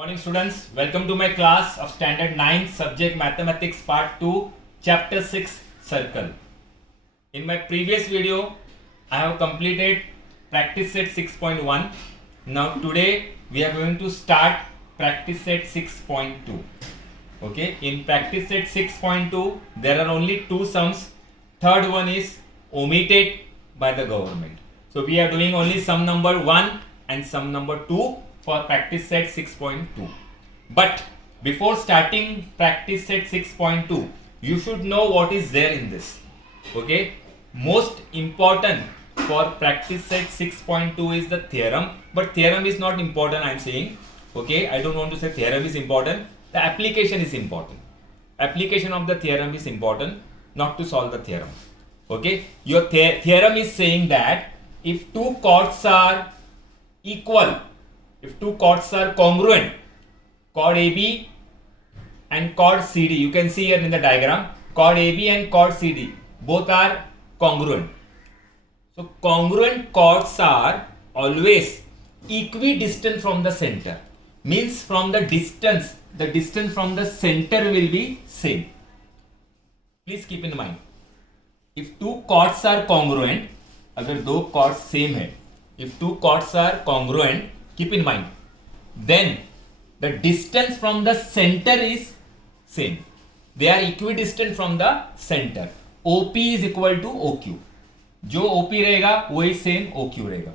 Morning students, welcome to my class of standard 9 subject mathematics part 2 chapter 6 circle. In my previous video I have completed practice set 6.1. Now today we are going to start practice set 6.2. Okay, in practice set 6.2 there are only two sums. Third one is omitted by the government. So we are doing only sum number 1 and sum number 2 for practice set 6.2. But before starting practice set 6.2, you should know what is there in this. Okay, most important for practice set 6.2 is the theorem, but theorem is not important, I am saying. Okay, I don't want to say theorem is important. The application is important. Application of the theorem is important, not to solve the theorem. Okay, your theorem is saying that if two chords are equal, if two chords are congruent, chord AB and chord CD, you can see here in the diagram, chord AB and chord CD, both are congruent. So congruent chords are always equidistant from the center. Means from the distance from the center will be same. Please keep in mind, if two chords are congruent, अगर दो chords same है, if two chords are congruent, keep in mind, then the distance from the center is same. They are equidistant from the center. OP is equal to OQ. जो OP रहेगा वही same OQ रहेगा.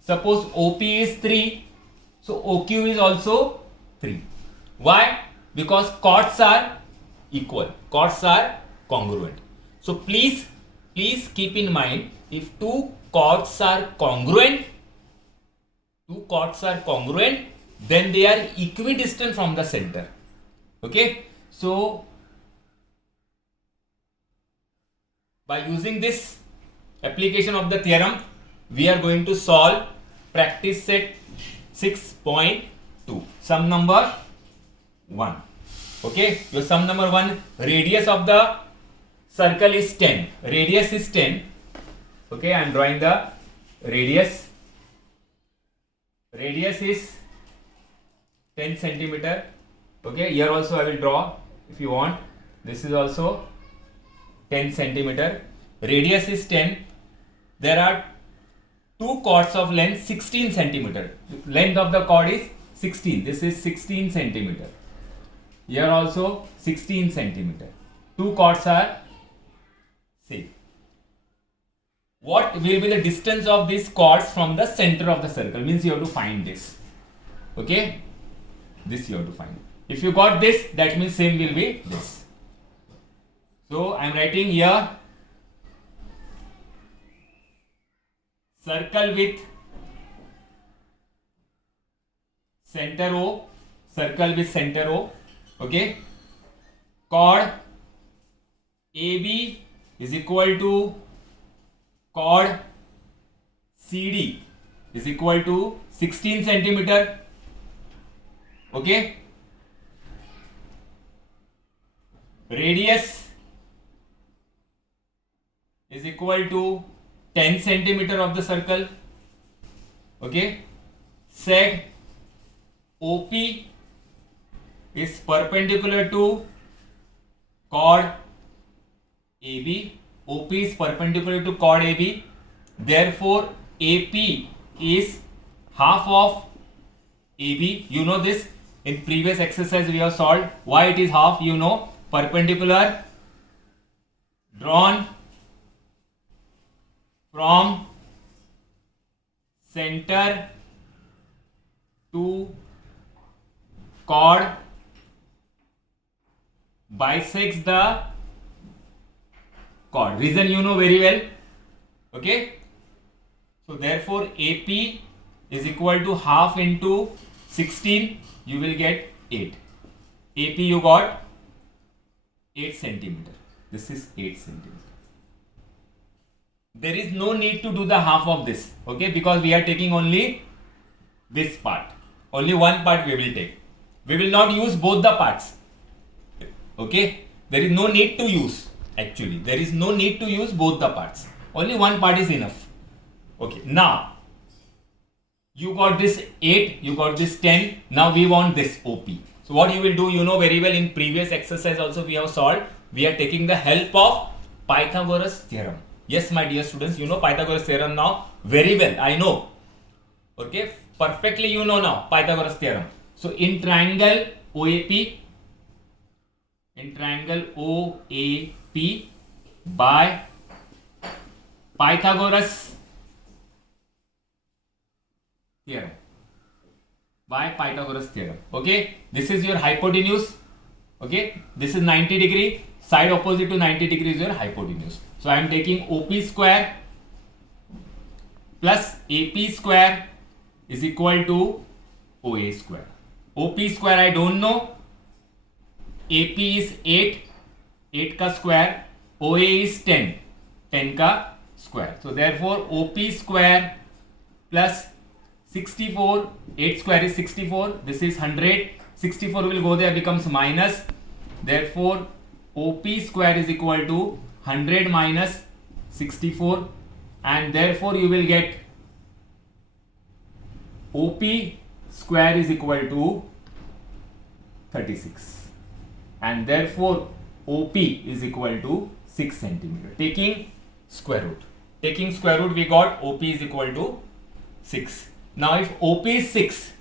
Suppose OP is 3, so OQ is also 3. Why? Because chords are equal. Chords are congruent. So please keep in mind, if two chords are congruent, then they are equidistant from the center. Okay, so by using this application of the theorem, we are going to solve practice set 6.2, sum number 1. Okay, your sum number 1, radius of the circle is 10. Radius is 10. Okay, I am drawing the radius. Radius is 10 centimeter. Okay, here also I will draw if you want. This is also 10 centimeter. Radius is 10. There are two chords of length 16 centimeter. Length of the chord is 16. This is 16 centimeter. Here also 16 centimeter. Two chords are same. What will be the distance of these chords from the center of the circle? Means you have to find this. Okay, this you have to find. If you got this, that means same will be this. So I am writing here circle with center O, circle with center O. Okay, chord AB is equal to chord CD is equal to 16 centimeter. Okay, radius is equal to 10 centimeter of the circle. Okay, seg OP is perpendicular to chord AB. OP is perpendicular to chord AB. Therefore, AP is half of AB. You know this. In previous exercise we have solved. Why it is half? You know, perpendicular drawn from center to chord bisects the chord. Reason you know very well. Okay, so therefore AP is equal to half into 16, you will get 8. AP you got 8 centimeter. This is 8 centimeter. There is no need to do the half of this. Okay, because we are taking only this part. Only one part we will take. We will not use both the parts. Okay, there is no need to use. Actually, there is no need to use both the parts. Only one part is enough. Okay, now You got this 8, you got this 10. Now we want this OP. So what you will do, you know very well, in previous exercise also we have solved. We are taking the help of Pythagoras theorem. Yes, my dear students, you know Pythagoras theorem now very well. I know. Okay, perfectly you know now Pythagoras theorem. So in triangle OAP, by Pythagoras theorem. By Pythagoras theorem. Okay, this is your hypotenuse. Okay, this is 90 degree. Side opposite to 90 degree is your hypotenuse. So I am taking OP square plus AP square is equal to OA square. OP square I don't know. AP is 8, 8 ka square. OA is 10, 10 ka square. So therefore OP square plus 64, 8 square is 64. This is 100. 64 will go there, becomes minus. Therefore OP square is equal to 100 minus 64, and therefore you will get OP square is equal to 36, and therefore OP is equal to 6 centimeter. Taking square root, we got OP is equal to 6. Now if OP is 6,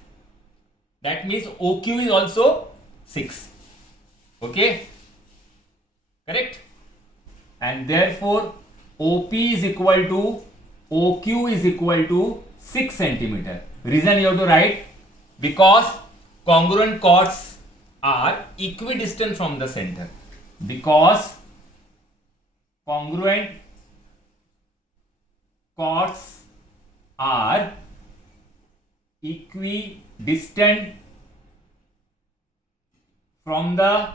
that means OQ is also 6. Okay, correct? And therefore OP is equal to OQ is equal to 6 centimeter. Reason you have to write, because congruent chords are equidistant from the center. Because congruent chords are equidistant from the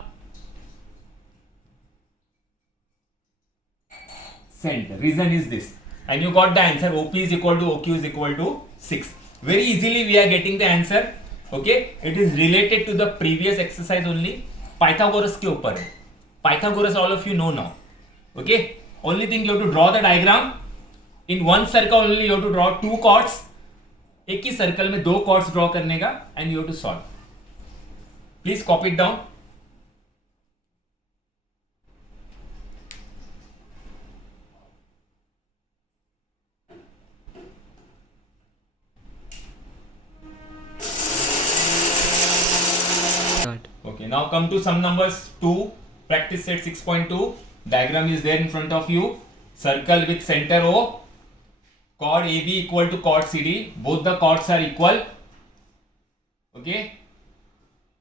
center. Reason is this, and you got the answer. OP is equal to OQ is equal to 6. Very easily we are getting the answer. Okay, it is related to the previous exercise only. Pythagoras के ऊपर है. Pythagoras all of you know now. Okay, only thing you have to draw the diagram. In one circle only you have to draw 2 chords. एक ही circle में 2 chords draw करने का, and you have to solve. Please copy it down. Okay, now come to sum numbers 2, practice set 6.2. Diagram is there in front of you. Circle with center O, chord AB equal to chord CD. Both the chords are equal. Okay,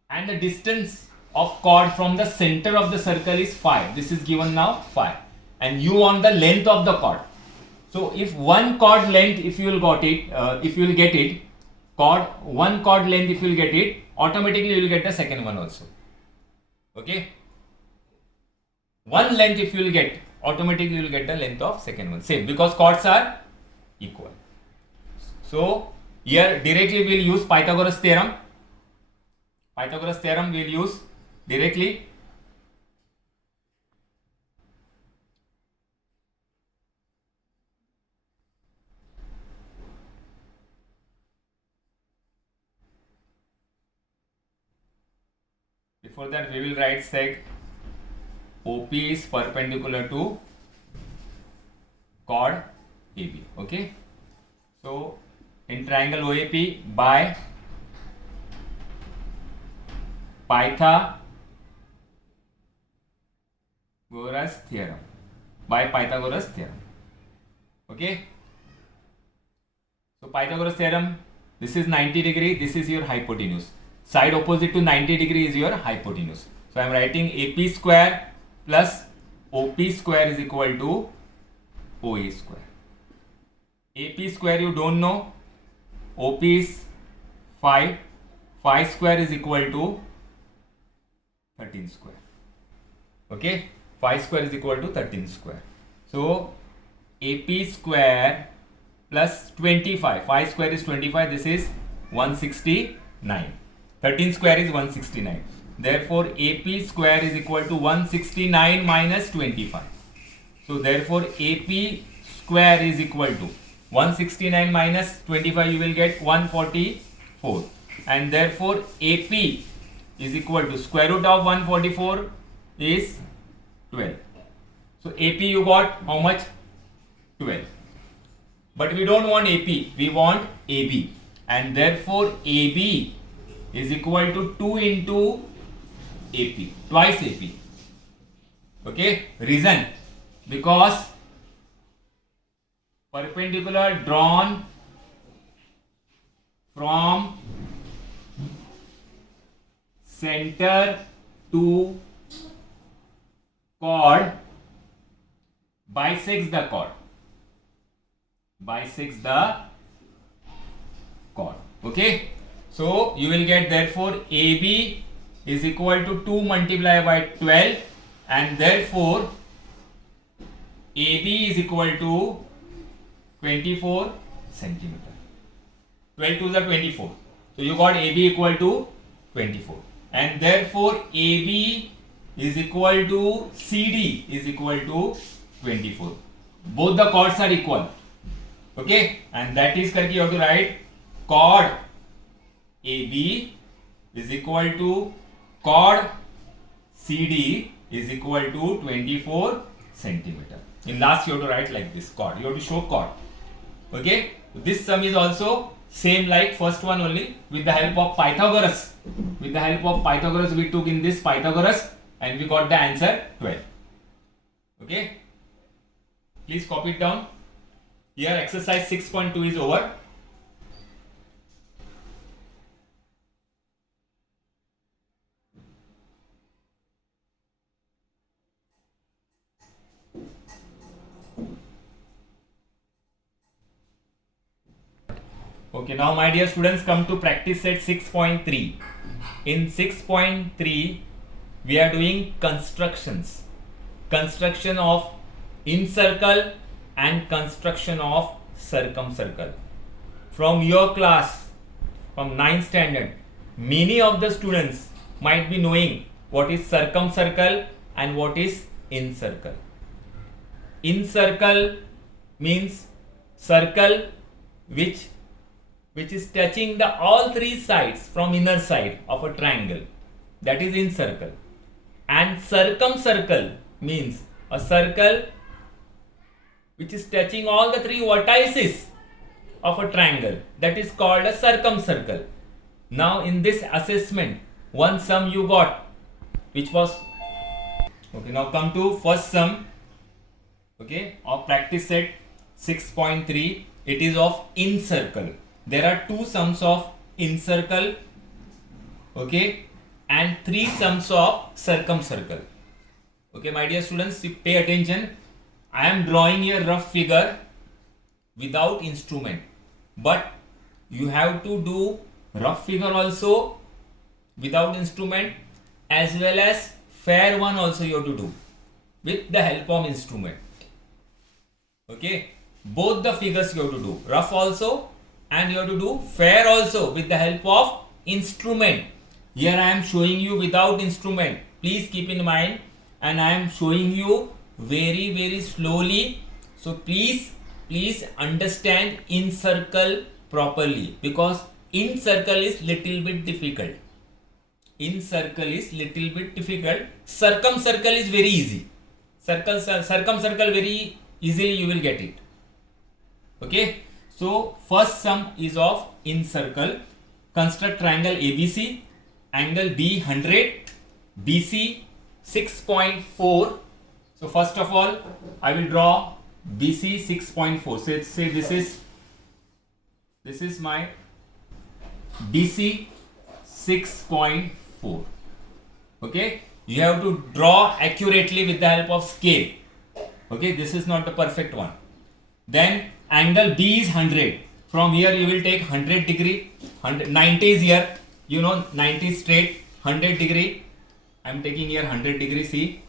and the distance of chord from the center of the circle is 5. This is given now 5, and you want the length of the chord. So if one chord length, if you will got it, one chord length, if you will get it, automatically you will get the second one also. Okay, one length if you will get, automatically you will get the length of second one. Same, because chords are equal. So here directly we will use Pythagoras theorem. Pythagoras theorem we will use directly. Before that we will write sec OP is perpendicular to chord AB. Okay, so in triangle OAP by Pythagoras theorem. Okay, so Pythagoras theorem, this is 90 degree, this is your hypotenuse. Side opposite to 90 degree is your hypotenuse. So I am writing AP square plus OP square is equal to OA square. AP square you don't know. OP is 5. 5 square is equal to 13 square. Okay, 5 square is equal to 13 square. So AP square plus 25. 5 square is 25. This is 169. 13 square is 169. Therefore AP square is equal to 169 minus 25. So therefore AP square is equal to 169 minus 25, you will get 144, and therefore AP is equal to square root of 144 is 12. So AP you got how much? 12. But we don't want AP, we want AB, and therefore AB is equal to 2 into AP, twice AP. Okay, reason, because perpendicular drawn from center to chord bisects the chord. Okay, so you will get therefore AB is equal to 2 multiplied by 12, and therefore AB is equal to 24 centimeter. 12 to the 24. So you got AB equal to 24, and therefore AB is equal to CD is equal to 24. Both the chords are equal. Okay, and that is correct. You have to write chord AB is equal to chord CD is equal to 24 centimeter. In last you have to write like this, chord. You have to show chord. Okay, this sum is also same like first one, only with the help of Pythagoras. With the help of Pythagoras we took in this Pythagoras and we got the answer 12. Okay, please copy it down. Here exercise 6.2 is over. Okay, now my dear students, come to practice set 6.3. In 6.3 we are doing constructions. Construction of incircle and construction of circumcircle. From your class, from 9th standard, many of the students might be knowing what is circumcircle and what is incircle. Incircle means circle which is touching the all three sides from inner side of a triangle, that is incircle. And circumcircle means a circle which is touching all the three vertices of a triangle, that is called a circumcircle. Now in this assessment, one sum you got, which was, okay, now come to first sum, okay, of practice set 6.3. It is of incircle. There are two sums of incircle, okay, and three sums of circumcircle. Okay, my dear students, pay attention. I am drawing a rough figure without instrument, but you have to do rough figure also without instrument, as well as fair one also you have to do with the help of instrument. Okay, both the figures you have to do, rough also and you have to do fair also with the help of instrument. Here I am showing you without instrument, please keep in mind, and I am showing you very slowly. So please understand incircle properly, because incircle is little bit difficult. Circumcircle is very easy. Circumcircle very easily you will get it. Okay, so first sum is of incircle. Construct triangle ABC, angle B 100, BC 6.4. So first of all, I will draw BC 6.4. Say this is my BC 6.4. Okay, you have to draw accurately with the help of scale. Okay, this is not the perfect one. Then angle B is 100. From here you will take 100 degree. 90 is here. You know 90 straight. 100 degree. I am taking here 100 degree. See,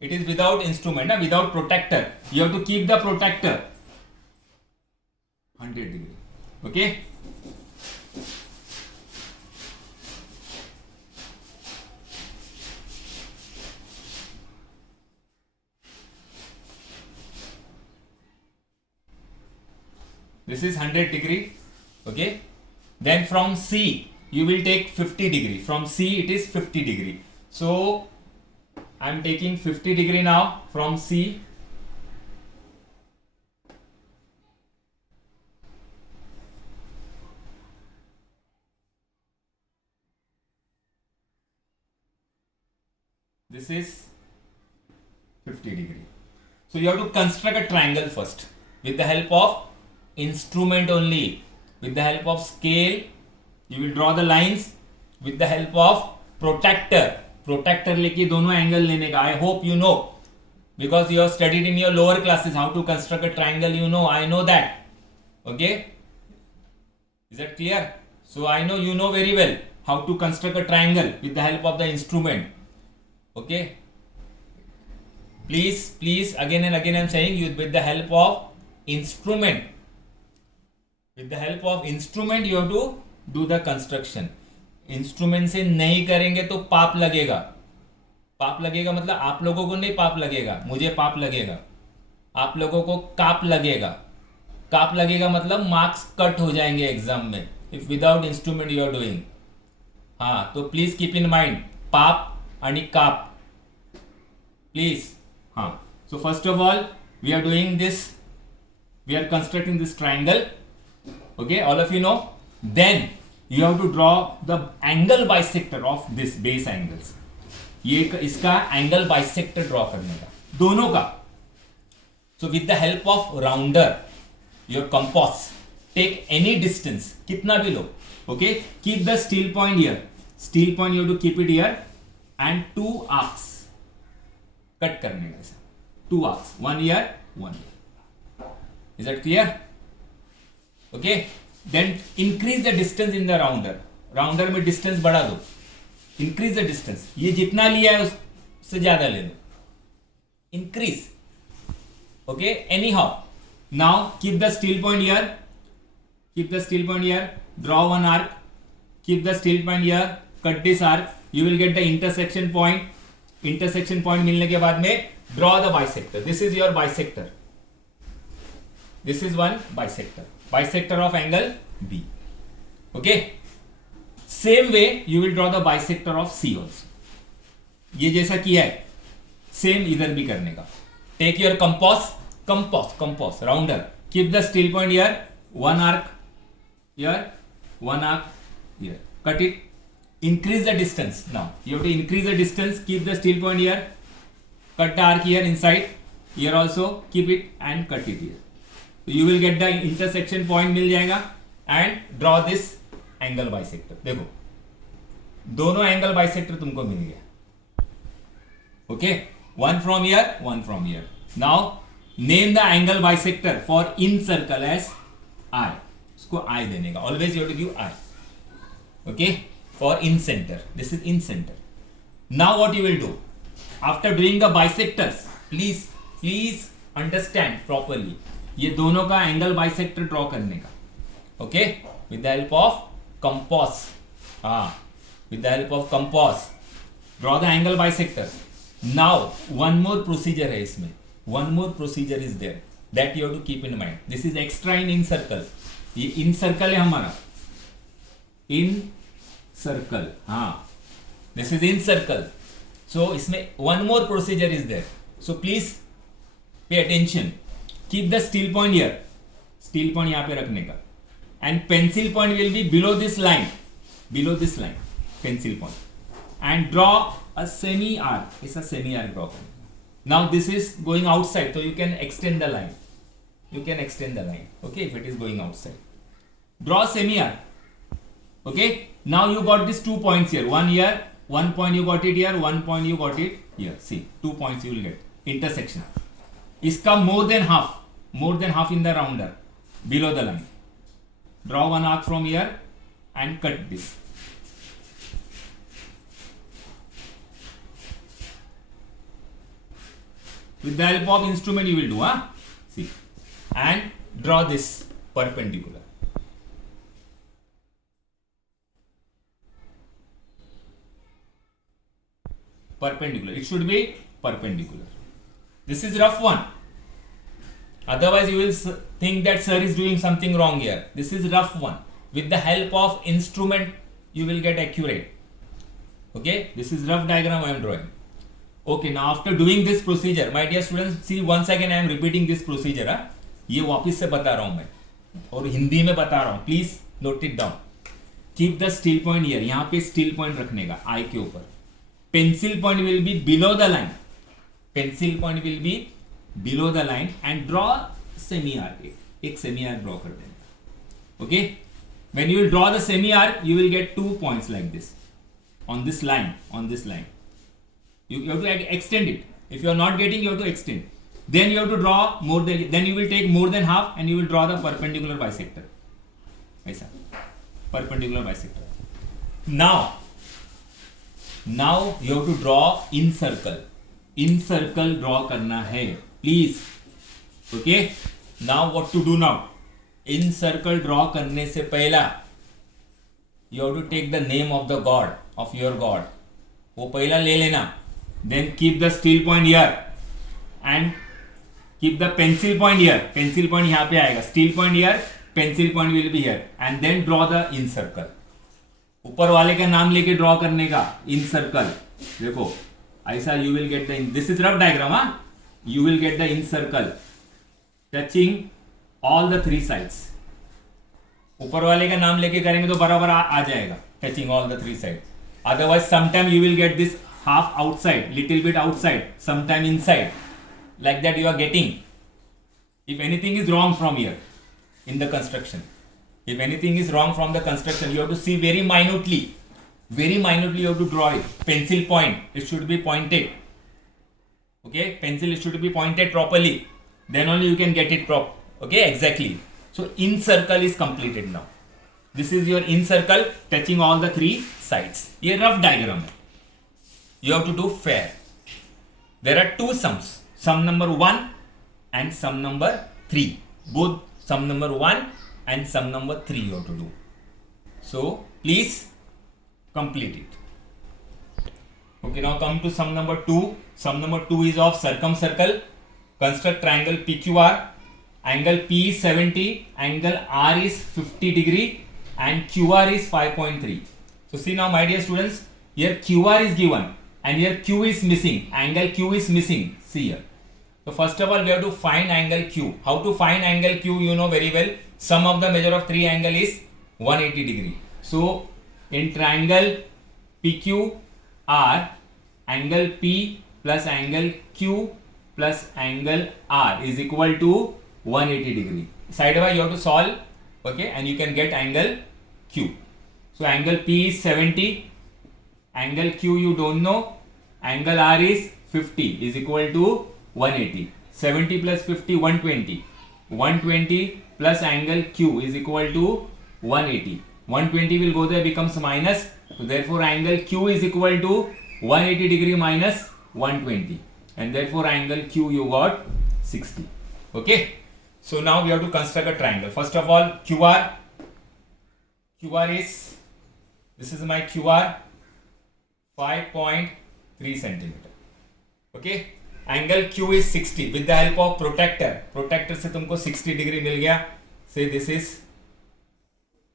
it is without instrument, without protector. You have to keep the protector 100 degree. Okay. This is 100 degree. Okay. Then from C, you will take 50 degree. From C, it is 50 degree. So I am taking 50 degree now from C. This is 50 degree. So you have to construct a triangle first with the help of instrument only. With the help of scale, you will draw the lines. With the help of protractor. Protractor लेके दोनों angle लेने का. I hope you know, because you have studied in your lower classes how to construct a triangle. You know, I know that. Okay, is that clear? So I know you know very well how to construct a triangle with the help of the instrument. Okay, please again and again I am saying you, with the help of instrument. With the help of instrument you have to do the construction. Instrument से नहीं करेंगे तो पाप लगेगा. पाप लगेगा मतलब आप लोगों को नहीं पाप लगेगा, मुझे पाप लगेगा. आप लोगों को काप लगेगा. काप लगेगा मतलब मार्क्स कट हो जाएंगे एग्जाम में if without instrument you are doing. हाँ, तो प्लीज कीप इन माइंड पाप आणि काप प्लीज. हाँ, so first of all we are doing this, we are constructing this triangle. Okay, all of you know. Then you have to draw the angle bisector of this base angles. ये इसका angle bisector draw करने का दोनों का. So with the help of rounder, your compass, take any distance, कितना भी लो. Okay, keep the steel point here. Steel point you have to keep it here and 2 arcs cut करने का ऐसा. 2 arcs, 1 here, 1 here. Is that clear? Okay, then increase the distance in the rounder. Rounder में distance बढ़ा दो. Increase the distance. ये जितना लिया है उससे ज्यादा ले लो. Increase. Okay, anyhow. Now keep the steel point here. Keep the steel point here. Draw one arc. Keep the steel point here. Cut this arc. You will get the intersection point. Intersection point मिलने के बाद में draw the bisector. This is your bisector. This is one bisector. Bisector of angle B. Okay. Same way you will draw the bisector of C also. ये जैसा किया है same इधर भी करने का. Take your compass, rounder. Keep the steel point here. One arc here, one arc here. Cut it. Increase the distance. Now you have to increase the distance. Keep the steel point here. Cut the arc here inside. Here also keep it and cut it here. You will get the intersection point मिल जाएगा and draw this angle bisector. देखो दोनों angle bisector तुमको मिल गया. Okay, one from here, one from here. Now name the angle bisector for in circle as I. उसको I देने का. Always you have to give I. Okay, for in center. This is in center. Now what you will do after doing the bisectors? Please understand properly. ये दोनों का angle bisector draw करने का. Okay, with the help of compass. हाँ, with the help of compass draw the angle bisector. Now one more procedure है इसमें. One more procedure is there that you have to keep in mind. This is extra incircle. ये incircle है हमारा. Incircle. हाँ, this is incircle. So इसमें one more procedure is there. So please pay attention. Keep the steel point here. Steel point यहाँ पे रखने का. And pencil point will be below this line. Below this line. Pencil point. And draw a semi arc. ऐसा semi arc draw करना. Now this is going outside, so you can extend the line. You can extend the line. Okay, if it is going outside. Draw semi arc. Okay. Now you got these 2 points here. One here. One point you got it here. One point you got it here. See, 2 points you will get. Intersection. इसका more than half in the rounder below the line. Draw one arc from here and cut this. With the help of instrument you will do, see, and draw this perpendicular. Perpendicular. It should be perpendicular. This is rough one. Otherwise, you will think that sir is doing something wrong here. This is rough one. With the help of instrument, you will get accurate. Okay, this is rough diagram I am drawing. Okay, now after doing this procedure, my dear students, see once again I am repeating this procedure. ये वापस से बता रहा हूँ मैं और हिंदी में बता रहा हूँ. Please note it down. Keep the steel point here. यहाँ पे स्टील पॉइंट रखने का आई के ऊपर. Pencil point will be below the line. Pencil point will be below the line and draw semi arc. एक सेमी आर्क ड्रॉ कर देना. Okay, when you will draw the semi arc you will get 2 points like this on this line. You have to extend it. If you are not getting, you have to extend. Then you have to draw more than, then you will take more than half and you will draw the perpendicular bisector. ऐसा perpendicular bisector. Now you have to draw in circle. In circle draw करना है, please. Okay. Now what to do now? In circle draw करने से पहला you have to take the name of the god, of your god. वो पहला ले लेना. Then keep the steel point here and keep the pencil point here. Pencil point यहाँ पे आएगा. Steel point here, pencil point will be here. And then draw the in circle. ऊपर वाले का नाम लेके draw करने का in circle. देखो ऐसा you will get the in. This is rough diagram हाँ. You will get the in circle touching all the 3 sides. ऊपर वाले का नाम लेके करेंगे तो बराबर आ जाएगा. Touching all the 3 sides. Otherwise, sometime you will get this half outside, little bit outside, sometime inside. Like that you are getting. If anything is wrong from here in the construction, if anything is wrong from the construction, you have to see very minutely you have to draw it. Pencil point, it should be pointed. Okay, pencil it should be pointed properly. Then only you can get it proper. Okay, exactly. So in circle is completed now. This is your in circle touching all the 3 sides. ये rough diagram है. You have to do fair. There are 2 sums. Sum number 1 and sum number 3. Both sum number 1 and sum number 3 you have to do. So please complete it. Okay, now come to sum number 2. Sum number 2 is of circumcircle. Construct triangle PQR. Angle P is 70, angle R is 50 degree and QR is 5.3. So see now my dear students, here QR is given and here Q is missing. Angle Q is missing. See here. So first of all we have to find angle Q. How to find angle Q you know very well. Sum of the measure of 3 angle is 180 degree. So in triangle PQR, angle P plus angle Q plus angle R is equal to 180 degree. Sidewise you have to solve, okay, and you can get angle Q. So angle P is 70, angle Q you don't know, angle R is 50 is equal to 180. 70 plus 50 120. 120 plus angle Q is equal to 180. 120 will go there, becomes minus. So therefore angle Q is equal to 180 degree minus 120, and therefore angle Q you got 60. Okay. So now we have to construct a triangle. First of all, QR is, this is my QR, 5.3 centimeter. Okay. Angle Q is 60 with the help of protractor. Protractor से तुमको 60 degree मिल गया. Say this is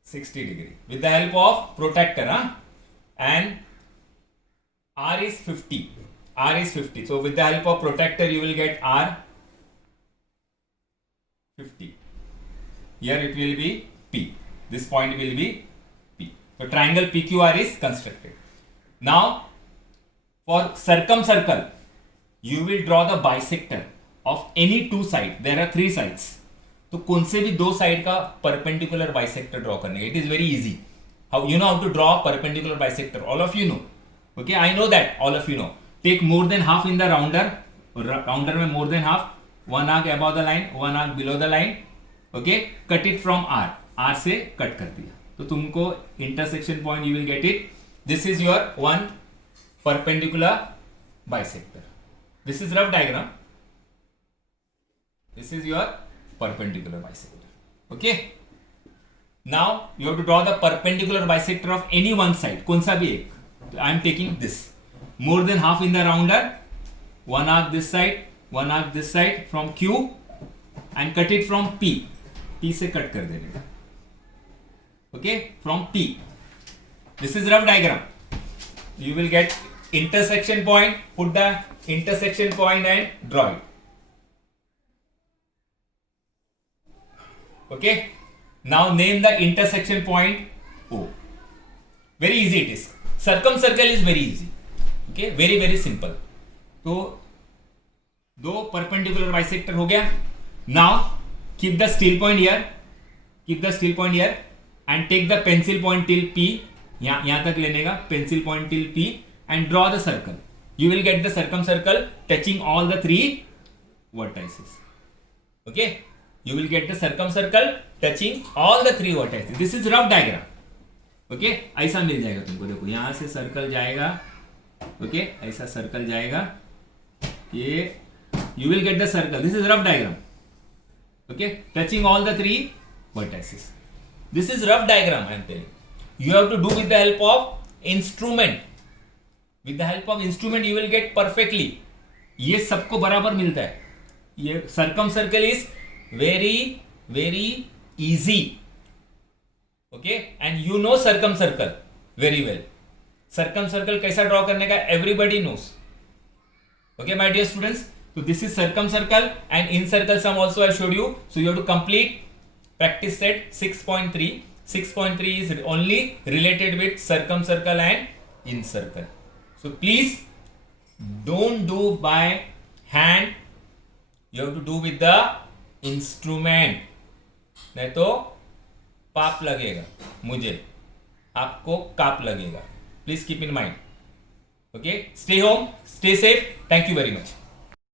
60 degree with the help of protractor, and R is 50. R is 50. So with the help of protractor you will get R 50. Here it will be P. This point will be P. So triangle PQR is constructed. Now for circumcircle, you will draw the bisector of any 2 sides. There are 3 sides. तो कौन से भी 2 side का perpendicular bisector draw करने का. It is very easy. How you know how to draw perpendicular bisector? All of you know. Okay, I know that all of you know. Take more than half in the rounder. Rounder में more than half. 1 arc above the line, 1 arc below the line. Okay, cut it from R. R से cut कर दिया. तो तुमको intersection point you will get it. This is your one perpendicular bisector. This is rough diagram. This is your perpendicular bisector. Okay. Now you have to draw the perpendicular bisector of any one side. कौन सा भी एक. I am taking this. More than half in the rounder. 1 arc this side. 1 arc this side from Q and cut it from P. P से cut कर देने का. Okay, from P. This is rough diagram. You will get intersection point, put the intersection point and draw it. Okay, now name the intersection point O. Very easy it is. Circumcircle is very easy. Okay, very very simple. तो दो perpendicular bisector हो गया. Now keep the steel point here. Keep the steel point here and take the pencil point till P. यहां तक लेने का pencil point till P and draw the circle. You will get the circumcircle touching all the three vertices. Okay, you will get the circumcircle touching all the three vertices. This is rough diagram. Okay, ऐसा मिल जाएगा तुमको. देखो यहां से circle जाएगा. Okay, ऐसा circle जाएगा. ये you will get the circle. This is rough diagram. Okay, touching all the three vertices. This is rough diagram I am telling. You have to do with the help of instrument. With the help of instrument you will get perfectly. ये सबको बराबर मिलता है. ये circumcircle is very very easy. Okay, and you know circumcircle very well. Circumcircle कैसा draw करने का everybody knows. Okay, my dear students. So this is circumcircle and in circle sum also I showed you. So you have to complete practice set 6.3. 6.3 is only related with circumcircle and in circle. So please don't do by hand. You have to do with the instrument. नहीं तो पाप लगेगा मुझे, आपको काप लगेगा. Please keep in mind. Okay, stay home, stay safe. Thank you very much.